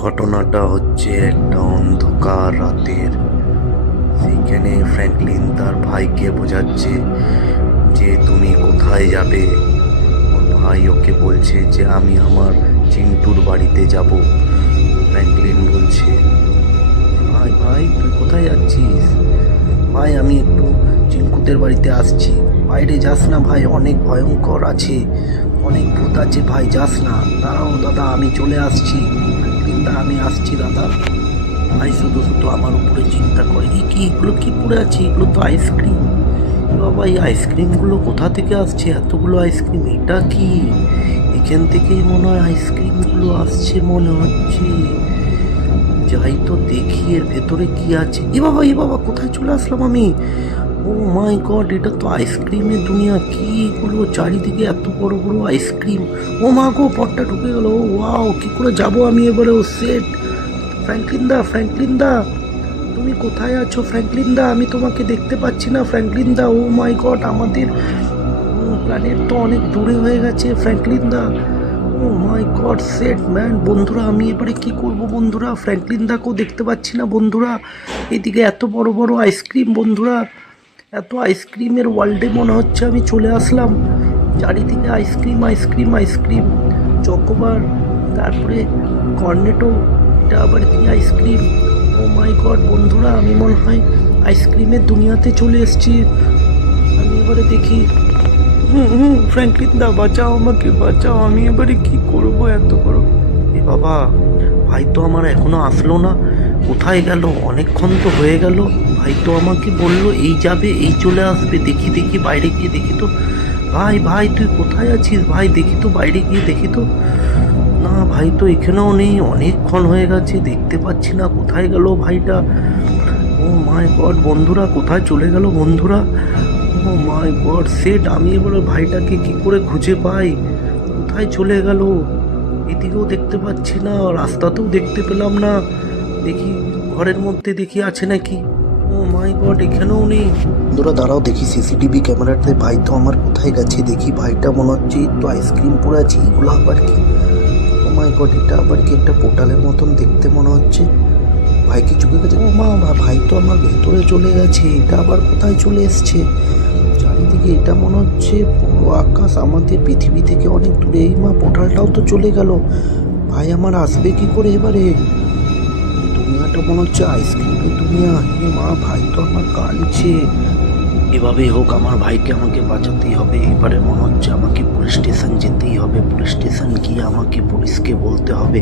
ঘটনাটা হচ্ছে একটা অন্ধকার রাতের। সেইখানে ফ্র্যাঙ্কলিন তার ভাইকে বোঝাচ্ছে যে তুমি কোথায় যাবে। ওর ভাই ওকে বলছে যে আমি আমার চিন্টুর বাড়িতে যাব। ফ্র্যাঙ্কলিন বলছে, ভাই ভাই তুই কোথায় যাচ্ছিস? ভাই আমি একটু চিঙ্কুদের বাড়িতে আসছি। বাইরে যাস না ভাই, অনেক ভয়ঙ্কর আছে, অনেক ভূত আছে ভাই, যাস না। দাঁড়াও দাদা, আমি চলে আসছি। ফ্র্যাঙ্কলিন দা, আমি আসছি দাদা। ভাই শুধু শুধু আমার উপরে চিন্তা করে, কি এগুলো কি পড়ে আছে? এগুলো তো আইসক্রিম। বাবা এই আইসক্রিমগুলো কোথা থেকে আসছে? এতগুলো আইসক্রিম, এটা কি? এখান থেকেই মনে হয় আইসক্রিমগুলো আসছে মনে হচ্ছে। যাই তো দেখি এর ভেতরে কি আছে। এ বাবা কোথায় চলে আসলাম আমি? ও মাই গড, এটা তো আইসক্রিমের দুনিয়া। কি এগুলো চারিদিকে এত বড় বড় আইসক্রিম। ও মা গো, পটটা ঢুকে গেল। ও ওয়াও, কি করে যাব আমি এবারে? ও সেট। ফ্র্যাঙ্কলিন দা, তুমি কোথায় আছো? ফ্র্যাঙ্কলিন দা, আমি তোমাকে দেখতে পাচ্ছি না। ফ্র্যাঙ্কলিন দা, ও মাই গড, আমাদের প্ল্যানেট তো অনেক দূরে হয়ে গেছে। ফ্র্যাঙ্কলিন দা, ও মাই গড, সেট ম্যান। বন্ধুরা আমি এবারে কি করব? বন্ধুরা ফ্র্যাঙ্কলিন দাকেও দেখতে পাচ্ছি না। বন্ধুরা এদিকে এত বড় বড় আইসক্রিম। বন্ধুরা এত আইসক্রিমের ওয়ার্ল্ডে মনে হচ্ছে আমি চলে আসলাম। চারিদিকে আইসক্রিম আইসক্রিম আইসক্রিম। চকোবার, তারপরে কর্নেটো, এটা আবার কি আইসক্রিম? ও মাই গড বন্ধুরা, আমি মনে হয় আইসক্রিমের দুনিয়াতে চলে এসেছি। আমি এবারে দেখি। ফ্র্যাঙ্কলিন দা, বাঁচাও আমাকে, বাঁচাও। আমি এবারে কি করব এত বড়? এ বাবা, ভাই তো আমার এখনো আসলো না। কোথায় গেল? অনেকক্ষণ তো হয়ে গেল। ভাই তো আমাকে বললো এই যাবে, এই চলে আসবে। দেখি দেখি বাইরে গিয়ে দেখি তো। ভাই ভাই তুই কোথায় আছিস? ভাই দেখি তো, বাইরে গিয়ে দেখি তো। না ভাই তো এখানেও নেই, অনেকক্ষণ হয়ে গেছে, দেখতে পাচ্ছি না। কোথায় গেল ভাইটা? ও মাই গড বন্ধুরা, কোথায় চলে গেল বন্ধুরা? ও মাই গড সেট, আমি এবার ওই ভাইটাকে কি করে খুঁজে পাই? কোথায় চলে গেল? এদিকেও দেখতে পাচ্ছি না, রাস্তাতেও দেখতে পেলাম না। দেখি ঘরের মধ্যে দেখি আছে নাকি। ও মাই গড, এখানেও নেই। বন্ধুরা দাঁড়াও, দেখি সিসিটিভি ক্যামেরাতে ভাই তো আমার কোথায় গেছে। দেখি ভাইটা মনে হচ্ছে তো আইসক্রিম পড়ে আছে। এগুলো আবার কি? ও মাই গড, এটা আবার কি? একটা পোর্টালের মতন দেখতে মনে হচ্ছে। ভাই কি চুকে গেছে? ও মা, ভাই তো আমার ভেতরে চলে গেছে। এটা আবার কোথায় চলে এসছে? চারিদিকে এটা মনে হচ্ছে পুরো আকাশ, আমাদের পৃথিবী থেকে অনেক দূরে। এই মা, পোর্টালটাও তো চলে গেল। ভাই আমার আসবে কি করে এবারে? দুনিয়াটা মনে হচ্ছে আইসক্রিমের দুনিয়া। হে মা, ভাই তো আমার কাঁদছে। এভাবেই হোক আমার ভাইকে আমাকে বাঁচাতেই হবে। এবারে মনে হচ্ছে আমাকে পুলিশ স্টেশন যেতেই হবে। পুলিশ স্টেশন গিয়ে আমাকে পুলিশকে বলতে হবে